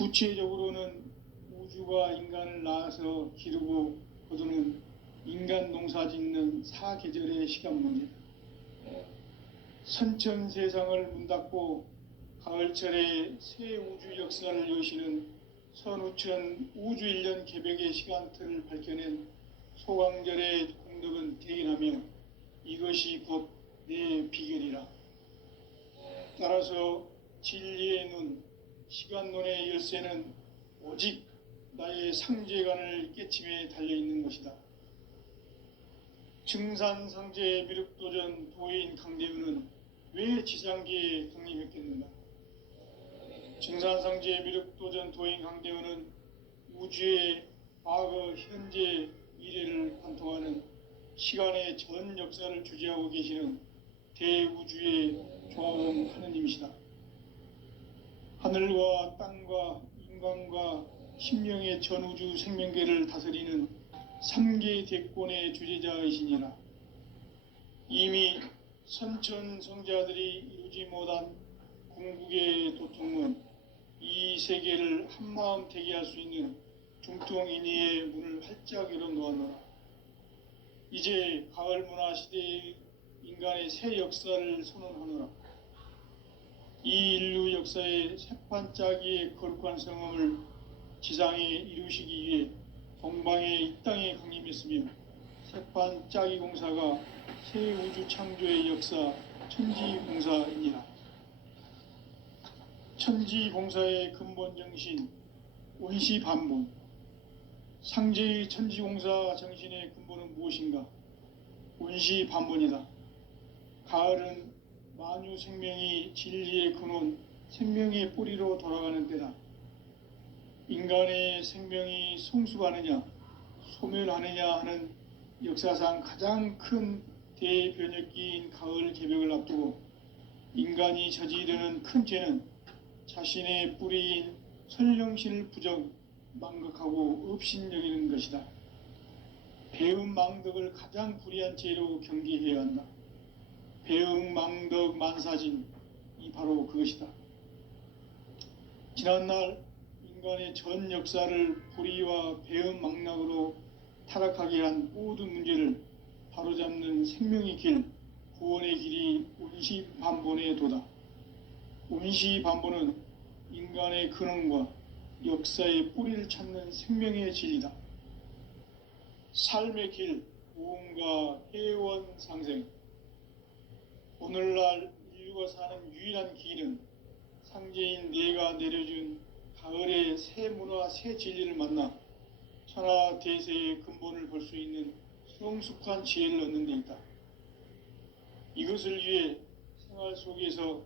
구체적으로는 우주가 인간을 낳아서 기르고 거두는 인간 농사 짓는 사계절의 시간 문제, 선천 세상을 문 닫고 가을철에 새 우주 역사를 여시는 선우천 우주 1년 개벽의 시간틀을 밝혀낸 소강절의 공덕은 대인하며 이것이 곧 내 비결이라. 따라서 진리의 눈, 시간론의 열쇠는 오직 나의 상제관을 깨침에 달려있는 것이다. 증산상제 미륵도전 도인 강대우는 왜 지상계에 강림했겠는가? 증산상제 미륵도전 도인 강대우는 우주의 과거, 현재, 미래를 관통하는 시간의 전 역사를 주재하고 계시는 대우주의 조화로운 하느님이시다. 하늘과 땅과 인간과 신명의 전우주 생명계를 다스리는 3계 대권의 주재자이시니라. 이미 선천 성자들이 이루지 못한 궁극의 도통은 이 세계를 한마음 되게 할 수 있는 중통인의의 문을 활짝 열어놓았노라. 이제 가을 문화 시대의 인간의 새 역사를 선언하노라. 이 인류 역사의 새판짜기의 거룩한 성험을 지상에 이루시기 위해 동방의 이 땅에 강림했으며 새판짜기 공사가 새 우주 창조의 역사 천지공사이니라. 천지공사의 근본 정신 원시반본, 상제의 천지공사 정신의 근본은 무엇인가? 원시반본이다. 가을은 만유 생명이 진리의 근원, 생명의 뿌리로 돌아가는 때다. 인간의 생명이 성숙하느냐, 소멸하느냐 하는 역사상 가장 큰 대변혁기인 가을 개벽을 앞두고 인간이 저지르는 큰 죄는 자신의 뿌리인 선령신을 부정, 망극하고 업신여기는 것이다. 배음 망덕을 가장 불의한 죄로 경계해야 한다. 배음 망덕 만사진, 이 바로 그것이다. 지난날 인간의 전 역사를 불의와 배음 망락으로 타락하게 한 모든 문제를 바로잡는 생명의 길, 구원의 길이 운시반본의 도다. 운시반본은 인간의 근원과 역사의 뿌리를 찾는 생명의 진리다. 삶의 길, 고음과 회원 상생. 오늘날 인류가 사는 유일한 길은 상제인 내가 내려준 가을의 새 문화, 새 진리를 만나 천하 대세의 근본을 볼 수 있는 성숙한 지혜를 얻는 데 있다. 이것을 위해 생활 속에서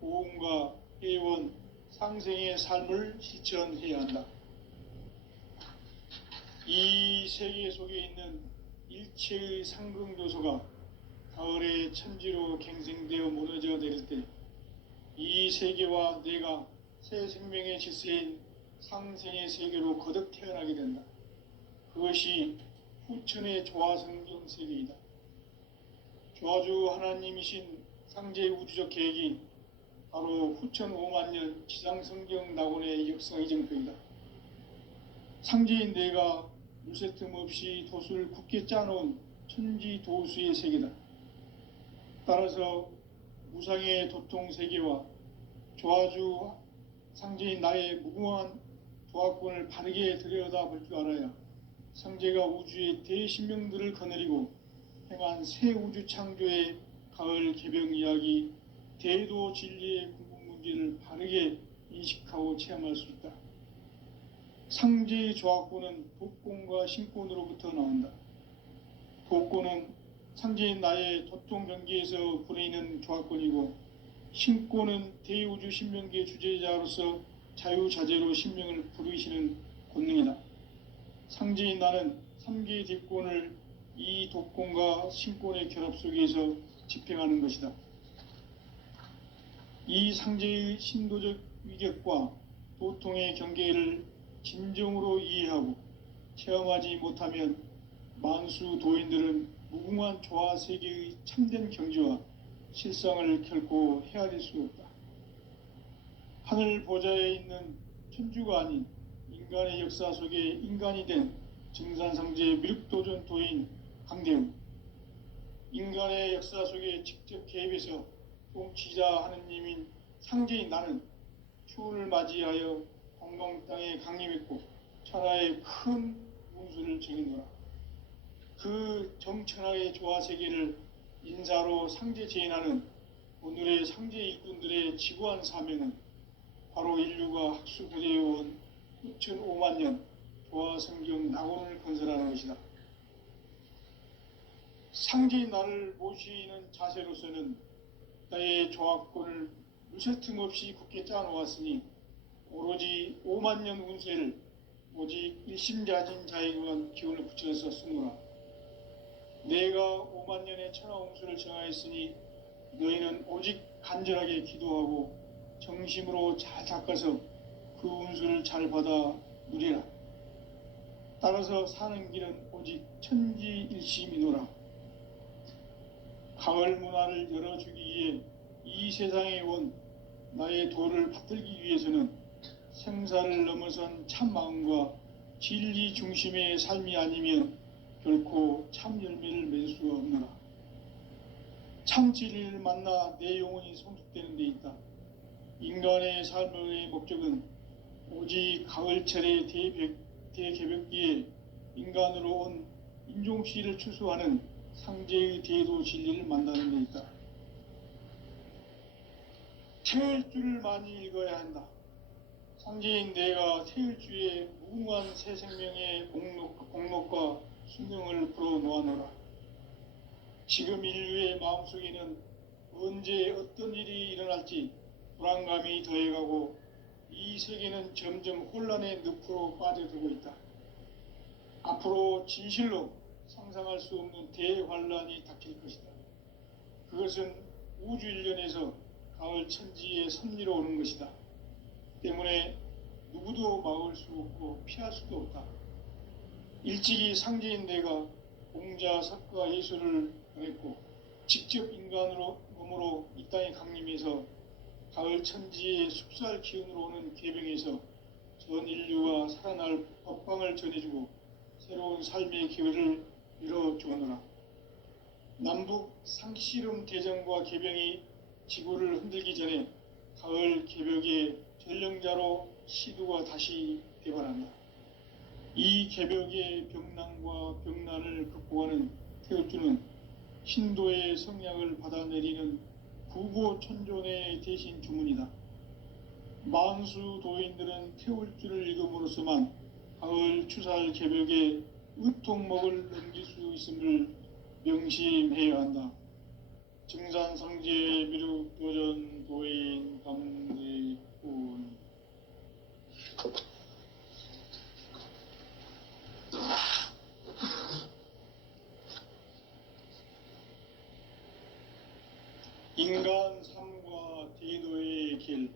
고음과 회원, 상생의 삶을 실천해야 한다. 이 세계 속에 있는 일체의 상승조소가 가을의 천지로 갱생되어 무너져 내릴 때 이 세계와 내가 새 생명의 질서인 상생의 세계로 거듭 태어나게 된다. 그것이 후천의 조화성경 세계이다. 조화주 하나님이신 상제 우주적 계획이 바로 후천 5만년 지상성경 낙원의 역사 이정표이다. 상제인 내가 물새 틈 없이 도수를 굳게 짜놓은 천지도수의 세계다. 따라서 무상의 도통세계와 조화주 상제인 나의 무궁한 조화권을 바르게 들여다볼 줄 알아야 상제가 우주의 대신명들을 거느리고 행한 새 우주 창조의 가을 개벽 이야기, 대도 진리의 궁극 문제를 바르게 인식하고 체험할 수 있다. 상제의 조화권은 도권과 신권으로부터 나온다. 도권은 상제인 나의 도통 경계에서 부리는 조화권이고, 신권은 대우주 신명계 주제자로서 자유자재로 신명을 부르시는 권능이다. 상제인 나는 3계 뒷권을 이 도권과 신권의 결합 속에서 집행하는 것이다. 이 상제의 신도적 위격과 도통의 경계를 진정으로 이해하고 체험하지 못하면 만수 도인들은 무궁한 조화 세계의 참된 경지와 실상을 결코 헤아릴 수 없다. 하늘 보좌에 있는 천주가 아닌 인간의 역사 속에 인간이 된 증산상제의 미륵도전 도인 강대웅, 인간의 역사 속에 직접 개입해서 통치자 하느님인 상제인 나는 추운을 맞이하여 동방 땅에 강림했고 천하의 큰 운수를 정했노라. 그 정천하의 조화 세계를 인사로 상제 제인하는 오늘의 상제 일꾼들의 지구한 사명은 바로 인류가 학수고대해온 6,500만 년 조화 성경 낙원을 건설하는 것이다. 상제인 나를 모시는 자세로서는 나의 조합권을 무쇠틈 없이 굳게 짜놓았으니 오로지 5만 년 운세를 오직 일심자진 자에게만 기운을 붙여서 쓰노라. 내가 5만 년의 천하 운수를 정하였으니 너희는 오직 간절하게 기도하고 정심으로 잘 닦아서 그 운수를 잘 받아 누리라. 따라서 사는 길은 오직 천지일심이노라. 가을 문화를 열어주기 위해 이 세상에 온 나의 도를 받들기 위해서는 생사를 넘어선 참 마음과 진리 중심의 삶이 아니면 결코 참 열매를 맺을 수가 없노라. 참 진리를 만나 내 영혼이 성숙되는 데 있다. 인간의 삶의 목적은 오직 가을철의 대개벽기에 인간으로 온 인종시를 추수하는 상제의 대도 진리를 만나는 데 있다. 태일주를 많이 읽어야 한다. 상제인 내가 태일주의 무궁한 새 생명의 공록과 순명을 불어놓아노라. 지금 인류의 마음속에는 언제 어떤 일이 일어날지 불안감이 더해가고 이 세계는 점점 혼란의 늪으로 빠져들고 있다. 앞으로 진실로 상상할 수 없는 대환란이 닥칠 것이다. 그것은 우주 일련에서 가을 천지의 섭리로 오는 것이다. 때문에 누구도 막을 수 없고 피할 수도 없다. 일찍이 상제인 내가 공자, 석가, 예수를 보냈고 직접 인간으로 몸으로 이 땅에 강림해서 가을 천지의 숲살 기운으로 오는 계병에서 전 인류가 살아날 법방을 전해주고 새로운 삶의 기회를 열어주노라. 남북 상씨름 대전과 계병이 지구를 흔들기 전에 가을 개벽의 전령자로 시두가 다시 대발한다. 이 개벽의 병난과 병난을 극복하는 태울주는 신도의 성량을 받아내리는 구고천존의 대신 주문이다. 만수 도인들은 태울주를 읽음으로써만 가을 추살 개벽의 의통목을 넘길 수 있음을 명심해야 한다. 증산상제 미륵도전 도인 강대훈. 인간 삶과 대도의 길.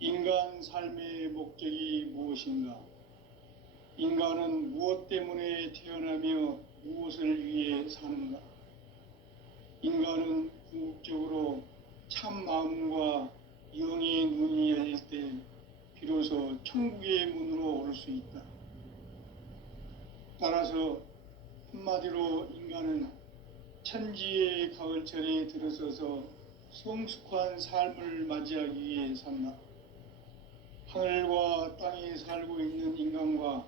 인간 삶의 목적이 무엇인가? 인간은 무엇 때문에 태어나며 무엇을 위해 사는가? 인간은 궁극적으로 참 마음과 영의 눈이 열릴 때 비로소 천국의 문으로 오를 수 있다. 따라서 한마디로 인간은 천지의 가을철에 들어서서 성숙한 삶을 맞이하기 위해 산다. 하늘과 땅에 살고 있는 인간과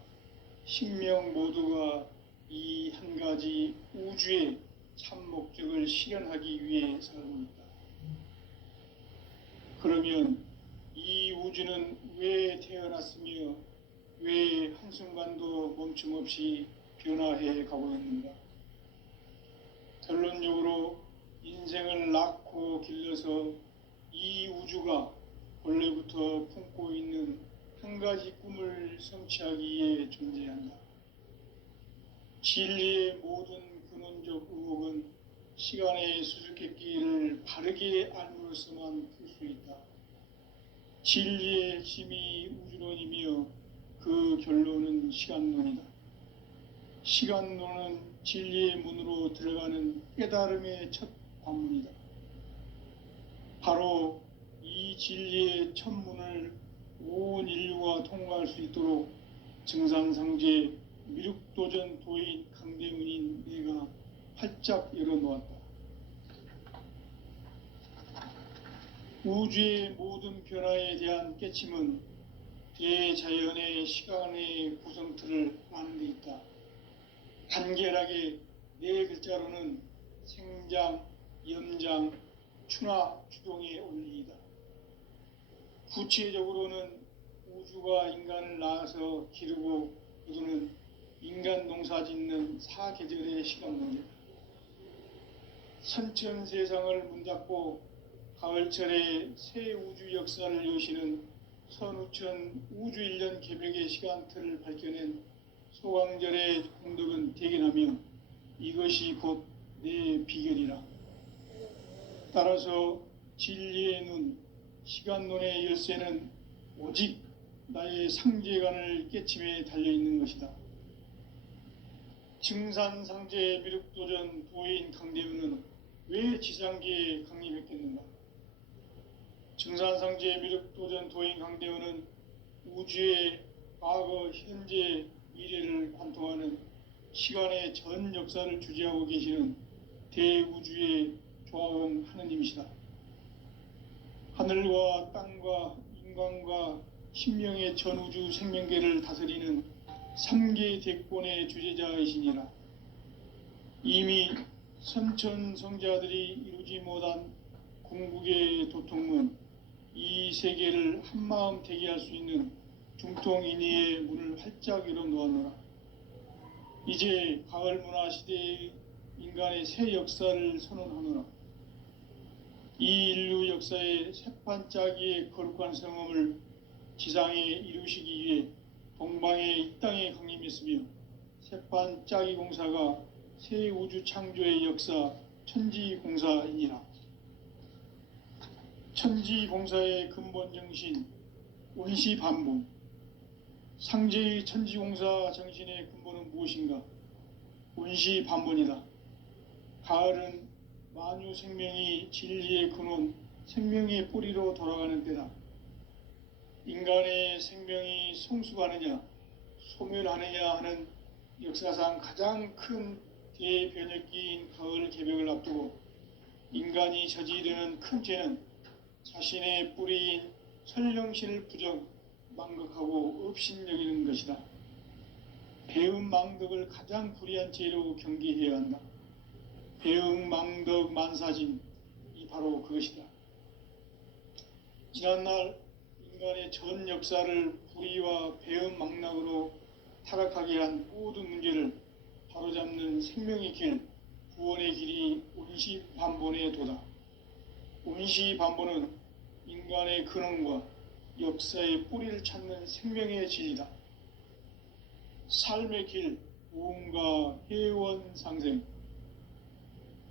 sinh 모두가 이 한 가지 우주의 참 목적을 실현하기 위해 살고 있다. 그러면 이 우주는 왜 태어났으며 왜 한순간도 멈춤 없이 변화해 가고 있는가? 결론적으로 인생을 낳고 길러서 이 우주가 원래부터 품고 있는 한 가지 꿈을 성취하기 위해 존재한다. 진리의 모든 근원적 의혹은 시간의 수수께끼를 바르게 알므로서만 풀 수 있다. 진리의 핵심이 우주론이며 그 결론은 시간론이다. 시간론은 진리의 문으로 들어가는 깨달음의 첫 관문이다. 바로 이 진리의 첫 문을 온 수 있도록 증산상제 미륵도전 도인 강대훈인 내가 활짝 열어놓았다. 우주의 모든 변화에 대한 깨침은 대자연의 시간의 구성틀을 아는 데 있다. 간결하게 네 글자로는 생장, 연장, 추나 추동의 원리이다. 구체적으로는 우주가 인간을 낳아서 기르고 이루는 인간 농사 짓는 사계절의 시간 문제다. 선천 세상을 문닫고 가을철에 새 우주 역사를 여시는 선우천 우주 1년 개벽의 시간틀을 밝혀낸 소강절의 공덕은 대견하며 이것이 곧 내 비결이라. 따라서 진리의 눈, 시간론의 열쇠는 오직 나의 상제관을 깨침에 달려있는 것이다. 증산상제 미륵도전 도인 강대훈은 왜 지상계에 강림했겠는가? 증산상제 미륵도전 도인 강대훈은 우주의 과거, 현재, 미래를 관통하는 시간의 전 역사를 주재하고 계시는 대우주의 조화원 하느님이시다. 하늘과 땅과 인간과 신명의 전우주 생명계를 다스리는 3계 대권의 주재자이시니라. 이미 선천성자들이 이루지 못한 궁극의 도통문, 이 세계를 한마음 되게 할 수 있는 중통인의의 문을 활짝 열어놓았노라. 이제 가을 문화 시대의 인간의 새 역사를 선언하노라. 이 인류 역사의 새판짜기의 거룩한 성험을 지상에 이루시기 위해 동방의 이 땅에 강림했으며 새판짜기 공사가 새 우주 창조의 역사 천지공사이니라. 천지공사의 근본 정신 원시반복. 상제의 천지공사 정신의 근본은 무엇인가? 원시반복이다. 가을은 만유 생명이 진리의 근원, 생명의 뿌리로 돌아가는 때다. 인간의 생명이 성숙하느냐, 소멸하느냐 하는 역사상 가장 큰 대변혁기인 가을 개벽을 앞두고 인간이 저지르는 큰 죄는 자신의 뿌리인 설령신을 부정, 망극하고 업신여기는 것이다. 배음 망덕을 가장 불의한 죄로 경계해야 한다. 배음 망덕 만사진이 바로 그것이다. 지난날 인간의 전 역사를 불의와 배음 망락으로 타락하게 한 모든 문제를 바로잡는 생명의 길, 구원의 길이 온시반본의 도다. 온시반본은 인간의 근원과 역사의 뿌리를 찾는 생명의 진리다. 삶의 길, 보험과 회원 상생.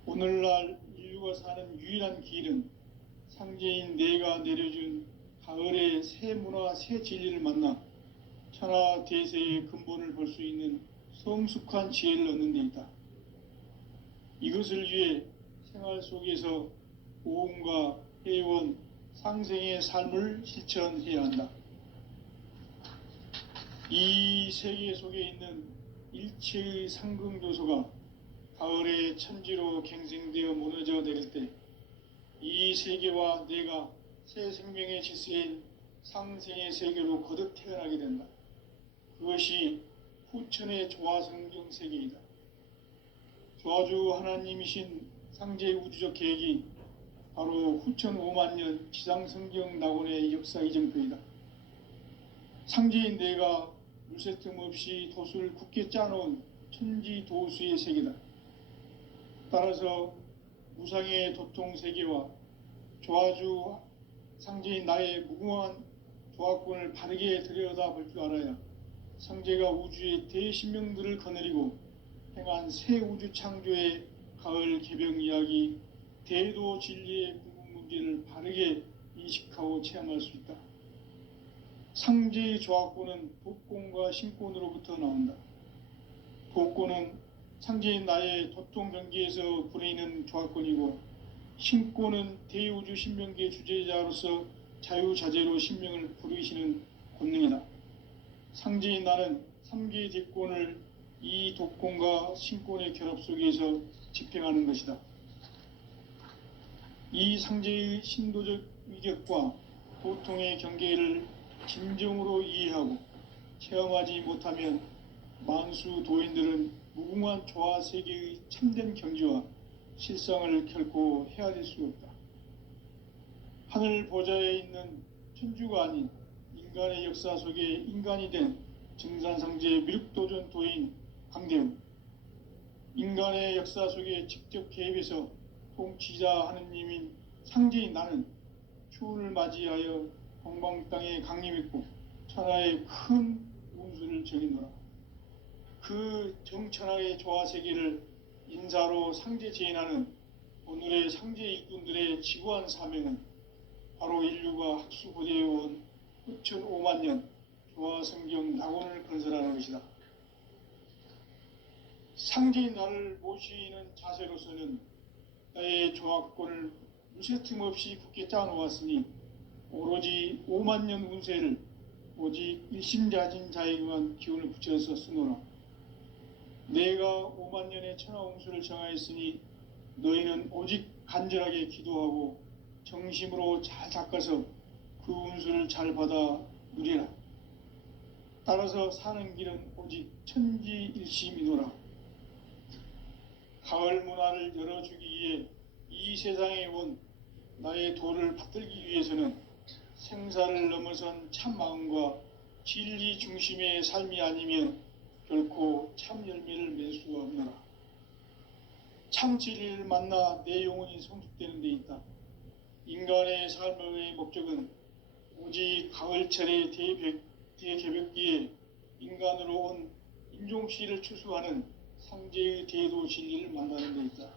오늘날 인류가 사는 유일한 길은 상제인 내가 내려준 가을의 새 문화, 새 진리를 만나 천하 대세의 근본을 볼 수 있는 성숙한 지혜를 얻는 데 있다. 이것을 위해 생활 속에서 보험과 회원, 상생의 삶을 실천해야 한다. 이 세계 속에 있는 일체의 상승조소가 가을의 천지로 갱생되어 무너져 내릴 때 이 세계와 내가 새 생명의 질서인 상생의 세계로 거듭 태어나게 된다. 그것이 후천의 조화성경 세계이다. 조화주 하나님이신 상제의 우주적 계획이 바로 후천 5만 년 지상성경 낙원의 역사 이정표이다. 상제인 내가 물새 틈 없이 도수를 굳게 짜놓은 천지도수의 세계다. 따라서 무상의 도통세계와 조화주 상제인 나의 무궁한 조화권을 바르게 들여다볼 줄 알아야 상제가 우주의 대신명들을 거느리고 행한 새 우주 창조의 가을 개벽 이야기, 대도 진리의 궁극 문제를 바르게 인식하고 체험할 수 있다. 상제의 조화권은 도권과 신권으로부터 나온다. 도권은 상제인 나의 도통 경계에서 부리는 조화권이고, 신권은 대우주 신명계 주제자로서 자유자재로 신명을 부르시는 권능이다. 상제인 나는 3개 대권을 이 독권과 신권의 결합 속에서 집행하는 것이다. 이 상제의 신도적 위격과 도통의 경계를 진정으로 이해하고 체험하지 못하면 만수 도인들은 무궁한 조화 세계의 참된 경지와 실상을 결코 헤아릴 수 없다. 하늘 보좌에 있는 천주가 아닌 인간의 역사 속에 인간이 된 증산상제 미륵도전 도인 강대웅, 인간의 역사 속에 직접 개입해서 통치자 하느님인 상제인 나는 추운을 맞이하여 동방 땅에 강림했고 천하의 큰 운수를 정해노라. 그 정천하의 조화세계를 인사로 상제 제인하는 오늘의 상제 일꾼들의 지구한 사명은 바로 인류가 학수고대해온 9,500만 년 조화성경 낙원을 건설하는 것이다. 상제인 나를 모시는 자세로서는 나의 조합권을 무쇠틈 없이 굳게 짜놓았으니 오로지 5만 년 운세를 오직 일심자진 자에게만 기운을 붙여서 쓰노라. 내가 5만 년의 천하운수를 정하였으니 너희는 오직 간절하게 기도하고 정심으로 잘 닦아서 그 운수를 잘 받아 누리라. 따라서 사는 길은 오직 천지일심이노라. 가을 문화를 열어주기 위해 이 세상에 온 나의 도를 받들기 위해서는 생사를 넘어선 참마음과 진리 중심의 삶이 아니면 결코 참 열매를 맺을 수가 없노라. 참 진리를 만나 내 영혼이 성숙되는 데 있다. 인간의 삶의 목적은 오직 가을철의 대개벽기에 인간으로 온 인종씨를 추수하는 상제의 대도 진리를 만나는 데 있다.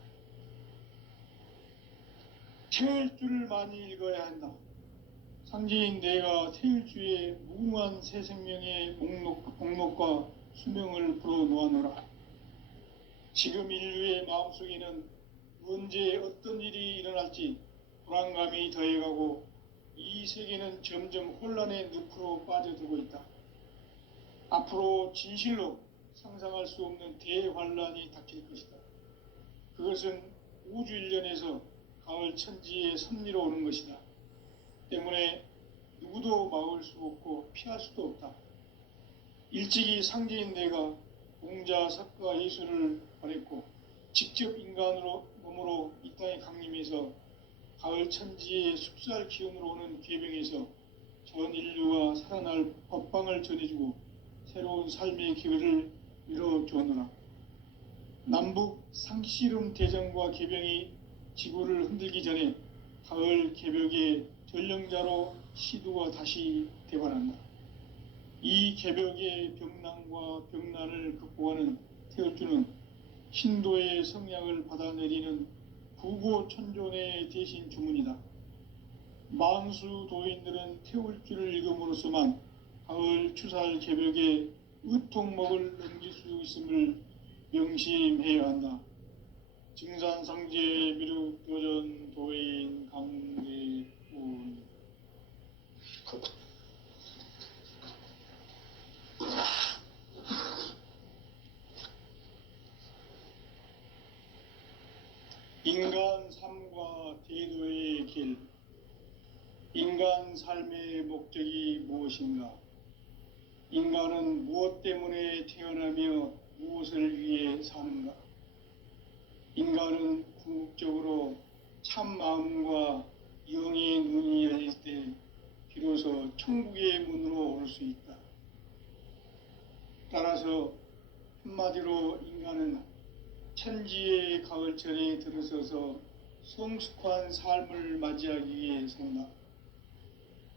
태일주를 많이 읽어야 한다. 상제인 내가 태일주의 무궁한 새 생명의 목록과 수명을 불어놓아노라. 지금 인류의 마음속에는 언제 어떤 일이 일어날지 불안감이 더해가고 이 세계는 점점 혼란의 늪으로 빠져들고 있다. 앞으로 진실로 상상할 수 없는 대환란이 닥칠 것이다. 그것은 우주 일련에서 가을 천지의 섭리로 오는 것이다. 때문에 누구도 막을 수 없고 피할 수도 없다. 일찍이 상제인 내가 공자, 석가, 예수를 보냈고 직접 인간으로 몸으로 이 땅에 강림해서 가을 천지의 숙살 기운으로 오는 계병에서 전 인류가 살아날 법방을 전해주고 새로운 삶의 기회를 이뤄주었노라. 남북 상씨름 대전과 계병이 지구를 흔들기 전에 가을 개벽의 전령자로 시두가 다시 대관한다. 이 개벽의 병난과 병난을 극복하는 태울주는 신도의 성량을 받아내리는 구고천존의 대신 주문이다. 만수 도인들은 태울주를 읽음으로써만 가을 추살 개벽의 의통목을 넘길 수 있음을 명심해야 한다. 증산상제 미륵도전 도인 강대훈. 인간 삶과 대도의 길. 인간 삶의 목적이 무엇인가? 인간은 무엇 때문에 태어나며 무엇을 위해 사는가? 인간은 궁극적으로 참 마음과 영의 눈이 열릴 때 비로소 천국의 문으로 올 수 있다. 따라서 한마디로 인간은 천지의 가을철에 들어서서 성숙한 삶을 맞이하기 위해 산다.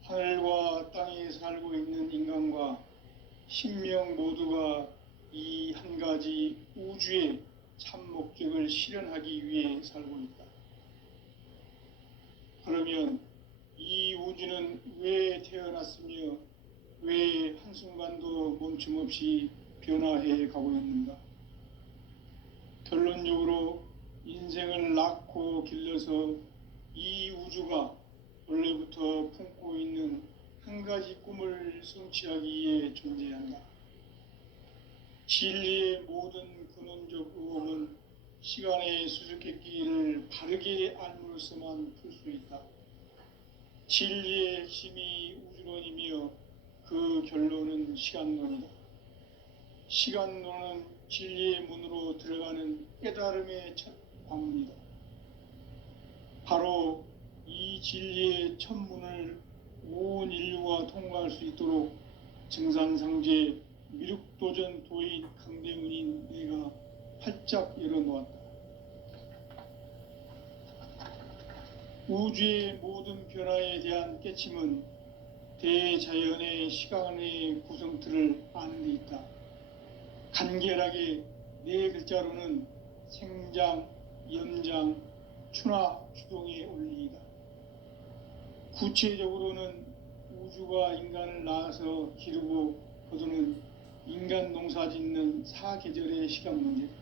하늘과 땅에 살고 있는 인간과 신명 모두가 이 한 가지 우주의 참 목적을 실현하기 위해 살고 있다. 그러면 이 우주는 왜 태어났으며 왜 한순간도 멈춤없이 변화해 가고 있는가? 결론적으로 인생을 낳고 길러서 이 우주가 원래부터 품고 있는 한 가지 꿈을 성취하기 위해 존재한다. 진리의 모든 근원적 의혹은 시간의 수수께끼를 바르게 알므로써만 풀 수 있다. 진리의 핵심이 우주론이며 그 결론은 시간론이다. 시간론은 진리의 문으로 들어가는 깨달음의 첫 관문이다. 바로 이 진리의 첫 문을 온 인류가 통과할 수 있도록 증산상제 미륵도전 도인 강대문인 내가 활짝 열어놓았다. 우주의 모든 변화에 대한 깨침은 대자연의 시간의 구성틀을 아는 데 있다. 간결하게 네 글자로는 생장, 연장, 추나 추동의 원리이다. 구체적으로는 우주가 인간을 낳아서 기르고 거두는 인간 농사 짓는 사계절의 시간 문제다.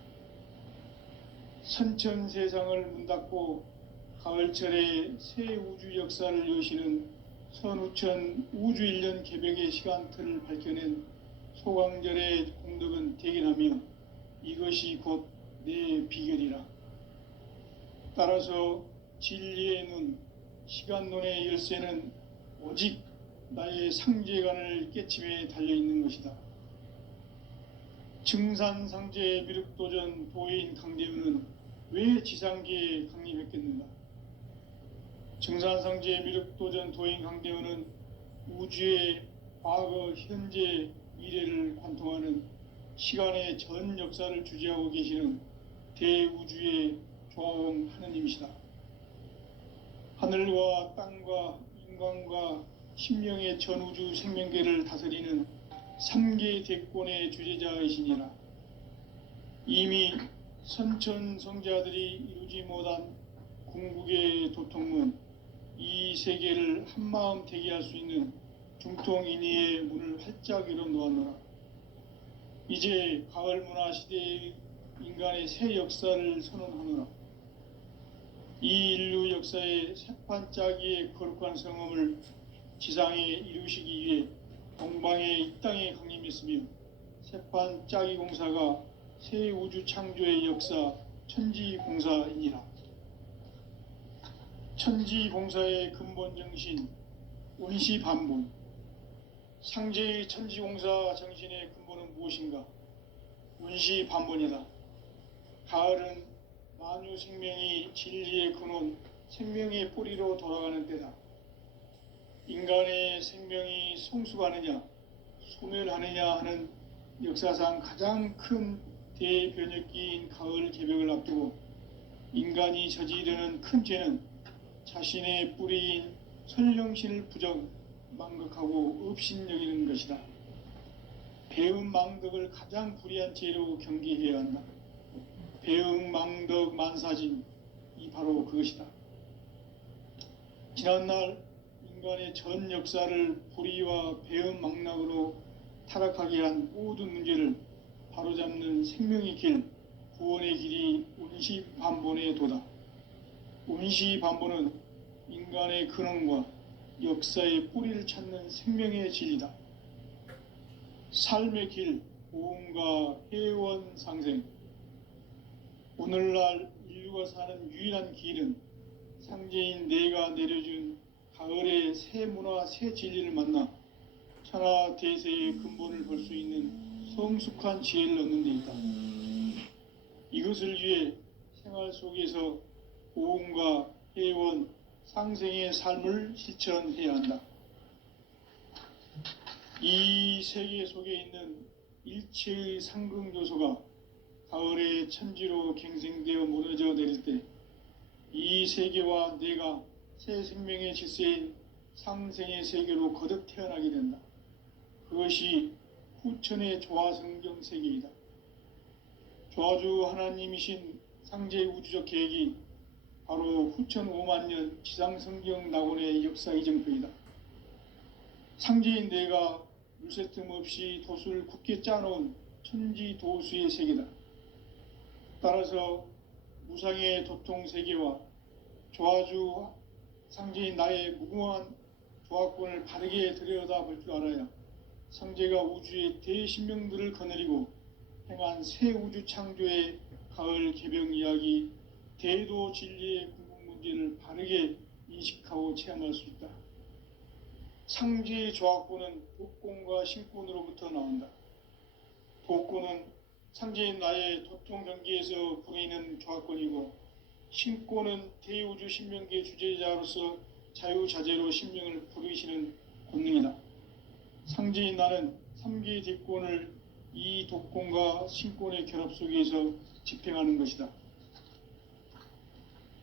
선천 세상을 문닫고 가을철에 새 우주 역사를 여시는 선우천 우주 1년 개벽의 시간틀을 밝혀낸 소강절의 공덕은 대견하며 이것이 곧 내 비결이라. 따라서 진리의 눈, 시간론의 열쇠는 오직 나의 상제관을 깨침에 달려있는 것이다. 증산상제 미륵도전 도인 강대우는 왜 지상계에 강림했겠는가? 증산상제 미륵도전 도인 강대우는 우주의 과거, 현재, 미래를 관통하는 시간의 전 역사를 주재하고 계시는 대우주의 조화원 하느님이시다. 하늘과 땅과 인간과 신명의 전우주 생명계를 다스리는 3계 대권의 주재자이시니라. 이미 선천성자들이 이루지 못한 궁극의 도통문, 이 세계를 한마음 되게 할 수 있는 중통인의의 문을 활짝 열어놓았노라. 이제 가을 문화 시대의 인간의 새 역사를 선언하노라. 이 인류 역사의 새판짜기의 거룩한 성음을 지상에 이루시기 위해 동방의 이 땅에 강림했으며 새판짜기 공사가 새 우주 창조의 역사 천지공사이니라. 천지공사의 근본 정신 운시반본. 상제의 천지공사 정신의 근본은 무엇인가? 운시반본이다. 가을은 만유 생명이 진리의 근원, 생명의 뿌리로 돌아가는 때다. 인간의 생명이 성숙하느냐, 소멸하느냐 하는 역사상 가장 큰 대변혁기인 가을 개벽을 앞두고 인간이 저지르는 큰 죄는 자신의 뿌리인 선령신을 부정, 망극하고 업신여기는 것이다. 배음 망덕을 가장 불의한 죄로 경계해야 한다. 배음 망덕 만사진, 이 바로 그것이다. 지난날 인간의 전 역사를 불의와 배음 망락으로 타락하게 한 모든 문제를 바로잡는 생명의 길, 구원의 길이 운시반본의 도다. 운시반본은 인간의 근원과 역사의 뿌리를 찾는 생명의 진리다. 삶의 길, 보험과 회원 상생. 오늘날 인류가 사는 유일한 길은 상제인 내가 내려준 가을의 새 문화, 새 진리를 만나 천하 대세의 근본을 볼 수 있는 성숙한 지혜를 얻는 데 있다. 이것을 위해 생활 속에서 보험과 회원, 상생의 삶을 실천해야 한다. 이 세계 속에 있는 일체의 상극 요소가 가을의 천지로 갱생되어 무너져 내릴 때 이 세계와 내가 새 생명의 질서인 상생의 세계로 거듭 태어나게 된다. 그것이 후천의 조화성경 세계이다. 조화주 하나님이신 상제의 우주적 계획이 바로 후천 5만 년 지상성경 낙원의 역사 이정표이다. 상제인 내가 물새 틈 없이 도수를 굳게 짜놓은 천지도수의 세계다. 따라서 무상의 도통 세계와 조화주 상제인 나의 무궁한 조합권을 바르게 들여다볼 줄 알아야 상제가 우주의 대신명들을 거느리고 행한 새 우주 창조의 가을 개병 이야기, 대도 진리의 궁극 문제를 바르게 인식하고 체험할 수 있다. 상제의 조합권은 독권과 신권으로부터 나온다. 독권은 상제인 나의 도통 경계에서 보이는 조합권이고, 신권은 대우주 신명계 주제자로서 자유자재로 신명을 부르시는 권능이다. 상제인 나는 3개의 대권을 이 독권과 신권의 결합 속에서 집행하는 것이다.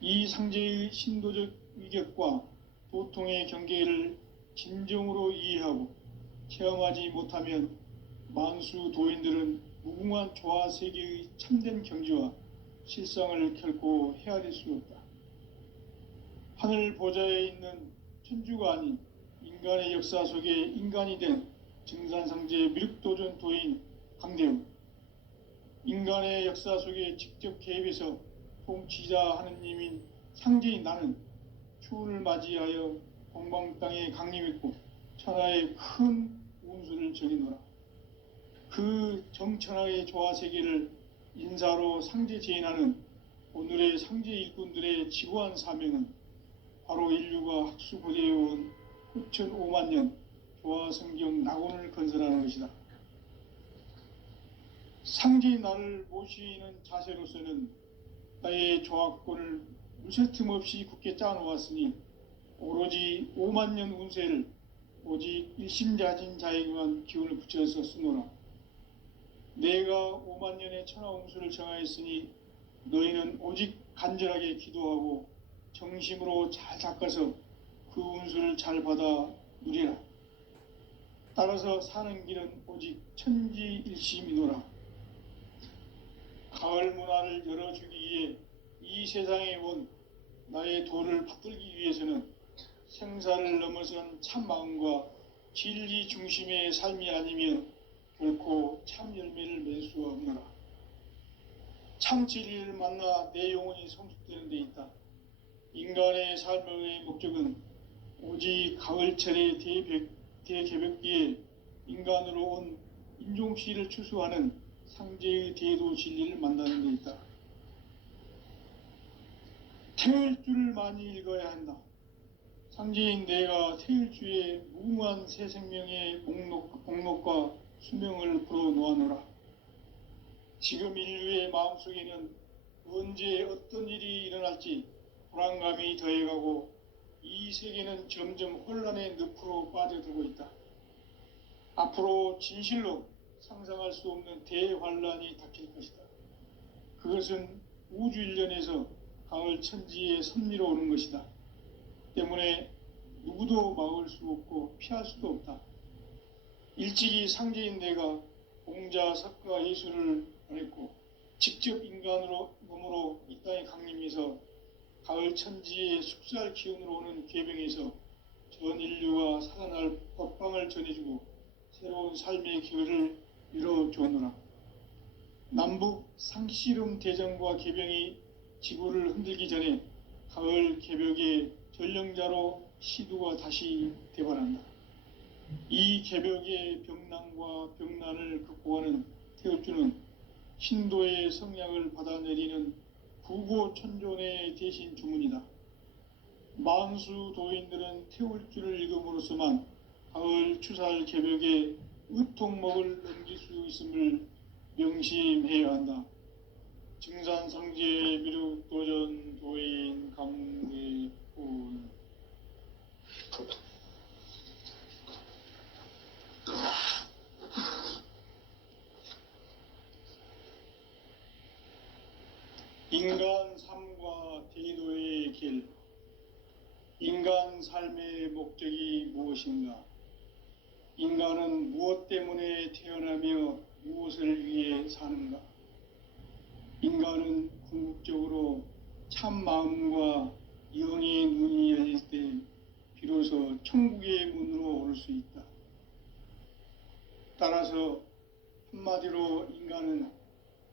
이 상제의 신도적 위격과 도통의 경계를 진정으로 이해하고 체험하지 못하면 만수 도인들은 무궁한 조화 세계의 참된 경지와 실상을 결코 헤아릴 수 없다. 하늘 보좌에 있는 천주가 아닌 인간의 역사 속에 인간이 된 증산상제의 미륵도전 도인 강대우, 인간의 역사 속에 직접 개입해서 통치자 하느님인 상제인 나는 추운을 맞이하여 동방 땅에 강림했고 천하의 큰 운수를 전이노라. 그 정천하의 조화세계를 인사로 상제 제인하는 오늘의 상제 일꾼들의 지구한 사명은 바로 인류가 학수고대해온 9,500만 년 조화성경 낙원을 건설하는 것이다. 상제인 나를 모시는 자세로서는 나의 조합권을 무쇠틈 없이 굳게 짜놓았으니 오로지 5만 년 운세를 오직 일심자진 자에게만 기운을 붙여서 쓰노라. 내가 5만 년의 천하 운수를 정하였으니 너희는 오직 간절하게 기도하고 정심으로 잘 닦아서 그 운수를 잘 받아 누리라. 따라서 사는 길은 오직 천지일심이노라. 가을 문화를 열어주기 위해 이 세상에 온 나의 도를 붙들기 위해서는 생사를 넘어선 참마음과 진리 중심의 삶이 아니면 결코 참 열매를 맺을 수 없노라. 참 진리를 만나 내 영혼이 성숙되는 데 있다. 인간의 삶의 목적은 오직 가을철의 대개벽기에 인간으로 온 인종씨를 추수하는 상제의 대도 진리를 만나는 데 있다. 태을 줄을 많이 읽어야 한다. 상제인 내가 태일주의 무궁한 새 생명의 복록과 수명을 불어놓아노라. 지금 인류의 마음속에는 언제 어떤 일이 일어날지 불안감이 더해가고 이 세계는 점점 혼란의 늪으로 빠져들고 있다. 앞으로 진실로 상상할 수 없는 대환란이 닥칠 것이다. 그것은 우주 일련에서 가을 천지의 섭리로 오는 것이다. 때문에 누구도 막을 수 없고 피할 수도 없다. 일찍이 상제인 내가 공자, 석가, 예수를 보냈고 직접 인간으로 몸으로 이 땅에 강림해서 가을 천지의 숙살 기운으로 오는 계병에서 전 인류가 살아날 법방을 전해주고 새로운 삶의 기회를 이뤄주었노라. 남북 상씨름 대전과 계병이 지구를 흔들기 전에 가을 개벽의 전령자로 시두가 다시 대발한다. 이 개벽의 병난과 병난을 극복하는 태울주는 신도의 성약을 받아내리는 부고천존의 대신 주문이다. 만수 도인들은 태울주를 읽음으로써만 가을 추살 개벽에 의통목을 넘길 수 있음을 명심해야 한다. 증산상제 미륵도전 도인 강대훈. 인간 삶과 대도의 길. 인간 삶의 목적이 무엇인가? 인간은 무엇 때문에 태어나며 무엇을 위해 사는가? 인간은 궁극적으로 참 마음과 영의 눈이 열릴 때 비로소 천국의 문으로 오를 수 있다. 따라서 한마디로 인간은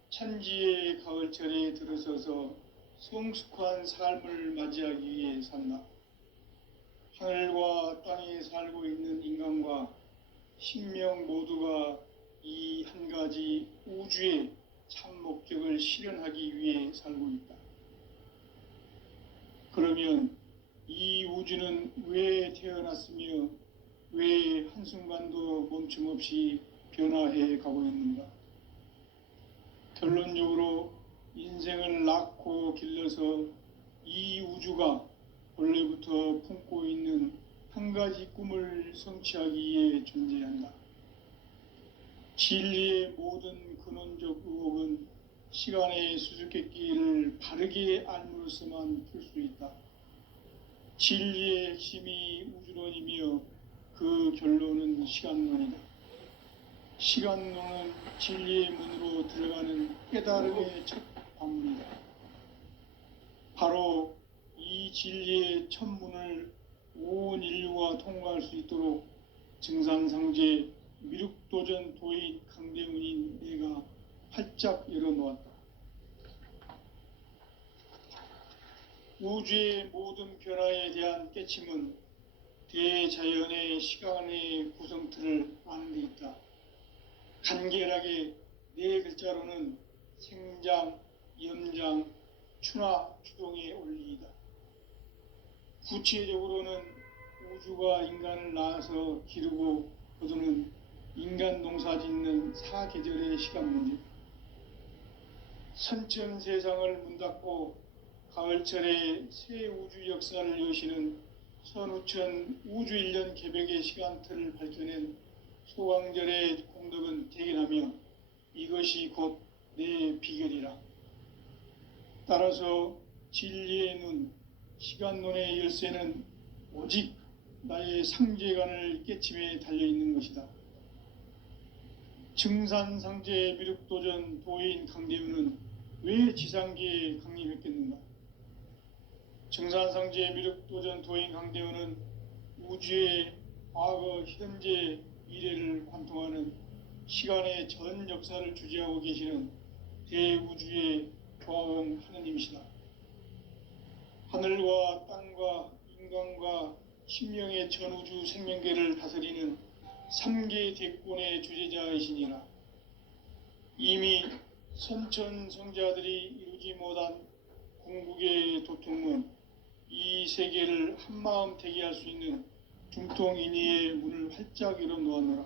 천지의 가을철에 들어서서 성숙한 삶을 맞이하기 위해 산다. 하늘과 땅에 살고 있는 인간과 신명 모두가 이 한 가지 우주의 참 목적을 실현하기 위해 살고 있다. 그러면 이 우주는 왜 태어났으며 왜 한순간도 멈춤 없이 변화해 가고 있는가? 결론적으로 인생을 낳고 길러서 이 우주가 원래부터 품고 있는 한 가지 꿈을 성취하기 위해 존재한다. 진리의 모든 근원적 의혹은 시간의 수수께끼를 바르게 알므로써만 풀 수 있다. 진리의 핵심이 우주론이며 그 결론은 시간론이다. 시간론은 진리의 문으로 들어가는 깨달음의 첫 관문이다. 바로 이 진리의 첫 문을 온 인류가 통과할 수 있도록 증산상제 미륵도전 도인 강대훈인 내가 활짝 열어놓았다. 우주의 모든 변화에 대한 깨침은 대자연의 시간의 구성틀을 아는 데 있다. 간결하게 네 글자로는 생장, 염장, 추나 추동의 원리이다. 구체적으로는 우주가 인간을 낳아서 기르고 거두는 인간 농사 짓는 사계절의 시간 문제. 선천 세상을 문 닫고 가을철에 새 우주 역사를 여시는 선우천 우주 1년 개벽의 시간틀을 밝혀낸 소강절의 공덕은 대견하며 이것이 곧 내 비결이라. 따라서 진리의 눈, 시간론의 열쇠는 오직 나의 상제관을 깨침에 달려있는 것이다. 증산상제 미륵도전 도인 강대훈은 왜 지상계에 강림했겠는가? 증산상제 미륵도전 도인 강대훈은 우주의 과거, 현재, 미래를 관통하는 시간의 전 역사를 주재하고 계시는 대우주의 교황 하느님이시다. 하늘과 땅과 인간과 신명의 전우주 생명계를 다스리는 3계 대권의 주재자이시니라. 이미 선천성자들이 이루지 못한 궁극의 도통은 이 세계를 한마음 되게 할 수 있는 중통인의의 문을 활짝 열어놓았노라.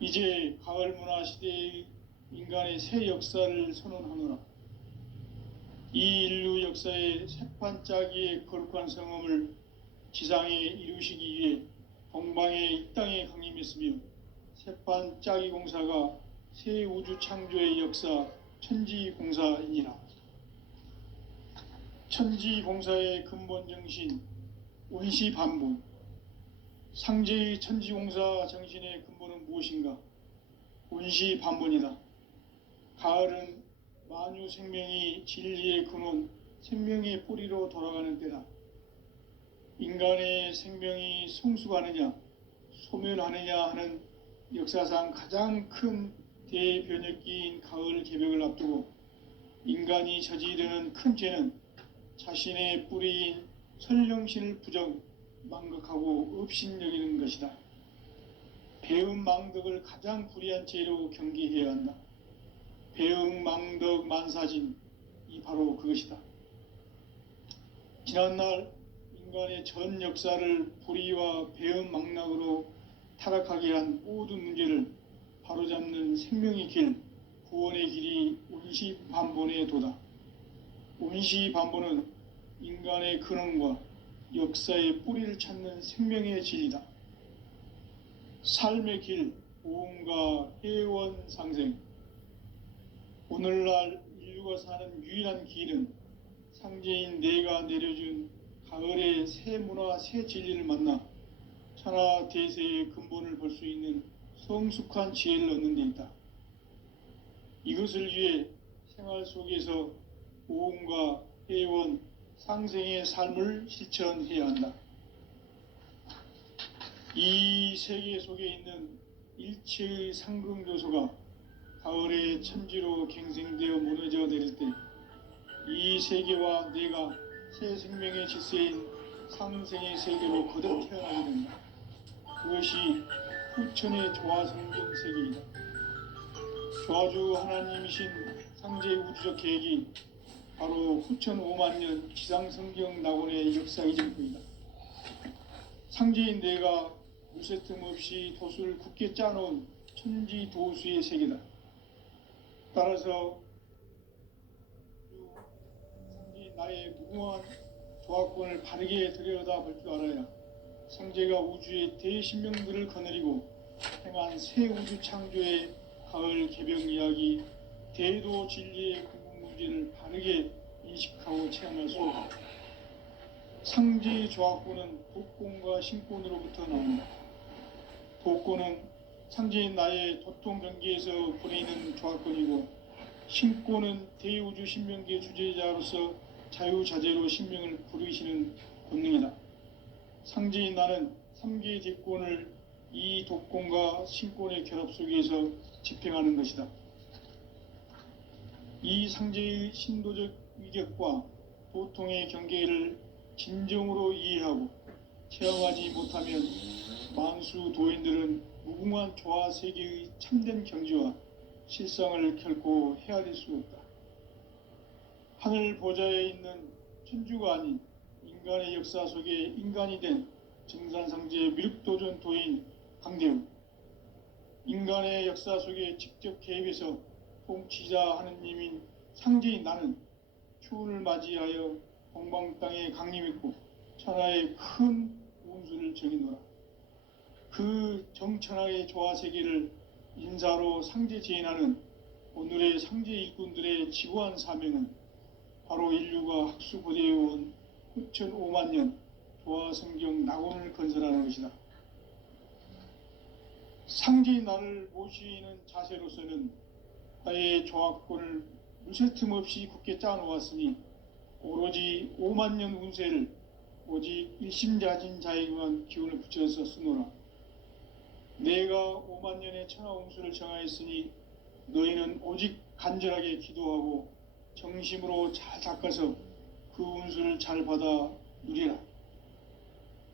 이제 가을 문화 시대의 인간의 새 역사를 선언하노라. 이 인류 역사의 새판짜기의 거룩한 성험을 지상에 이루시기 위해 동방의 이 땅에 강림했으며 새판짜기 공사가 새 우주 창조의 역사 천지공사이니라. 천지공사의 근본 정신 원시반본. 상제의 천지공사 정신의 근본은 무엇인가? 원시반본이다. 가을은 만유 생명이 진리의 근원, 생명의 뿌리로 돌아가는 때다. 인간의 생명이 성숙하느냐, 소멸하느냐 하는 역사상 가장 큰 대변혁기인 가을 개벽을 앞두고 인간이 저지르는 큰 죄는 자신의 뿌리인 설령신을 부정, 망극하고 업신여기는 것이다. 배음 망덕을 가장 불의한 죄로 경계해야 한다. 배음 망덕 만사진, 이 바로 그것이다. 지난날 인간의 전 역사를 불의와 배음 망락으로 타락하게 한 모든 문제를 바로잡는 생명의 길, 구원의 길이 원시반본의 도다. 원시반본은 인간의 근원과 역사의 뿌리를 찾는 생명의 진리다. 삶의 길, 보험과 회원 상생. 오늘날 인류가 사는 유일한 길은 상제인 내가 내려준 가을의 새 문화, 새 진리를 만나 천하 대세의 근본을 볼 수 있는 성숙한 지혜를 얻는 데 있다. 이것을 위해 생활 속에서 보험과 회원, 상생의 삶을 실천해야 한다. 이 세계 속에 있는 일체의 상금교소가 가을의 천지로 갱생되어 무너져 내릴 때 이 세계와 내가 새 생명의 질서인 상생의 세계로 거듭 태어나게 된다. 그것이 후천의 조화성경 세계이다. 조화주 하나님이신 상제의 우주적 계획이 바로 후천 5만 년 지상성경 낙원의 역사이실 뿐이다. 상제인 내가 무쇠 틈 없이 도수를 굳게 짜놓은 천지도수의 세계다. 따라서 상제인 나의 무궁한 조합권을 바르게 들여다볼 줄 알아야 상제가 우주의 대신명들을 거느리고 행한 새 우주 창조의 가을 개벽 이야기, 대도 진리의 궁극 문제를 바르게 인식하고 체험할 수 없다. 상제의 조합권은 독권과 신권으로부터 나온다. 독권은 상제인 나의 도통 경계에서 보내는 조합권이고, 신권은 대우주 신명계 주제자로서 자유자재로 신명을 부르시는 본능이다. 상제인 나는 3개의 대권을 이 독권과 신권의 결합 속에서 집행하는 것이다. 이 상제의 신도적 위격과 도통의 경계를 진정으로 이해하고 체험하지 못하면 만수 도인들은 무궁한 조화 세계의 참된 경지와 실상을 결코 헤아릴 수 없다. 하늘 보좌에 있는 천주가 아닌 인간의 역사 속에 인간이 된 증산상제 미륵도전 도인 강대우, 인간의 역사 속에 직접 개입해서 통치자 하느님인 상제인 나는 추운을 맞이하여 동방 땅에 강림했고 천하의 큰 운수를 정의노라. 그 정천하의 조화세계를 인사로 상제 제인하는 오늘의 상제 일꾼들의 지구한 사명은 바로 인류가 학수고대해온 후천 5만 년 조화성경 낙원을 건설하는 것이다. 상제인 나를 모시는 자세로서는 나의 조합권을 무쇠 틈 없이 굳게 짜놓았으니 오로지 5만 년 운세를 오직 일심자진 자에게만 기운을 붙여서 쓰노라. 내가 5만 년의 천하 운수를 정하였으니 너희는 오직 간절하게 기도하고 정심으로 잘 닦아서 그 운수를 잘 받아 누리라.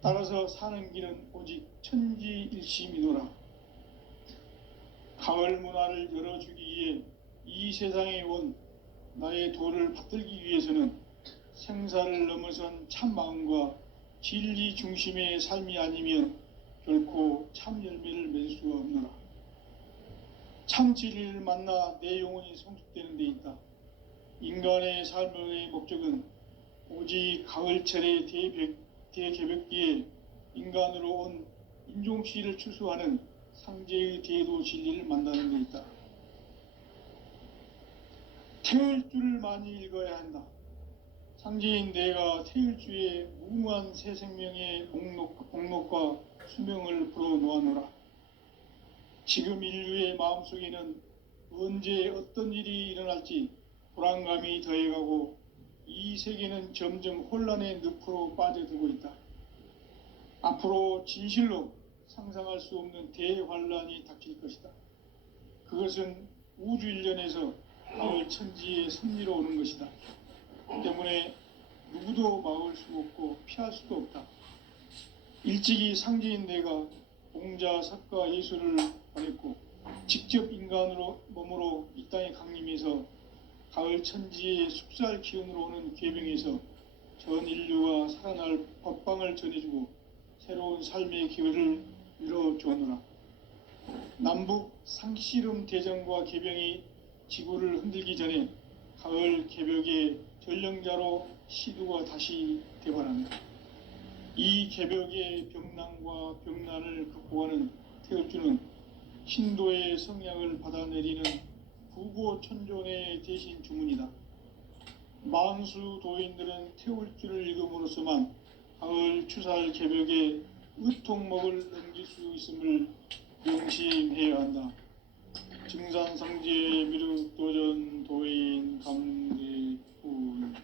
따라서 사는 길은 오직 천지일심이노라. 가을 문화를 열어주기 위해 이 세상에 온 나의 도를 받들기 위해서는 생사를 넘어선 참 마음과 진리 중심의 삶이 아니면 결코 참 열매를 맺을 수가 없노라. 참 진리를 만나 내 영혼이 성숙되는 데 있다. 인간의 삶의 목적은 오직 가을철의 대개벽기에 인간으로 온 인종시를 추수하는 상제의 대도 진리를 만나는 데 있다. 태일주를 많이 읽어야 한다. 상제인 내가 태일주의 무궁한 새 생명의 목록과 수명을 불어놓아노라. 지금 인류의 마음속에는 언제 어떤 일이 일어날지 불안감이 더해가고 이 세계는 점점 혼란의 늪으로 빠져들고 있다. 앞으로 진실로 상상할 수 없는 대환란이 닥칠 것이다. 그것은 우주 일련에서 가을 천지의 섭리로 오는 것이다. 때문에 누구도 막을 수 없고 피할 수도 없다. 일찍이 상제인 내가 공자, 석가, 예수를 보냈고 직접 인간으로 몸으로 이 땅에 강림해서 가을 천지의 숲살 기운으로 오는 계병에서 전 인류가 살아날 법방을 전해주고 새로운 삶의 기회를 이뤄주었노라. 남북 상씨름 대전과 개병이 지구를 흔들기 전에 가을 개벽의 전령자로 시두가 다시 되관한다. 이 개벽의 병난과 병난을 극복하는 태울주는 신도의 성향을 받아내리는 구고천존의 대신 주문이다. 만수 도인들은 태울주를 읽음으로써만 가을 추살 개벽의 의통목을 넘길 수 있음을 명심해야 한다. 증산상제 미륵도전 도인 감대훈.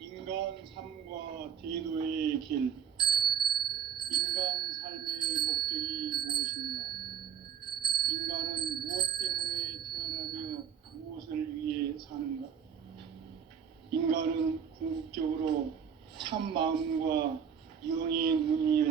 인간 삶과 대도의 길. 인간 삶의 목적이 무엇인가? 인간은 궁극적으로 참 마음과 영의 눈이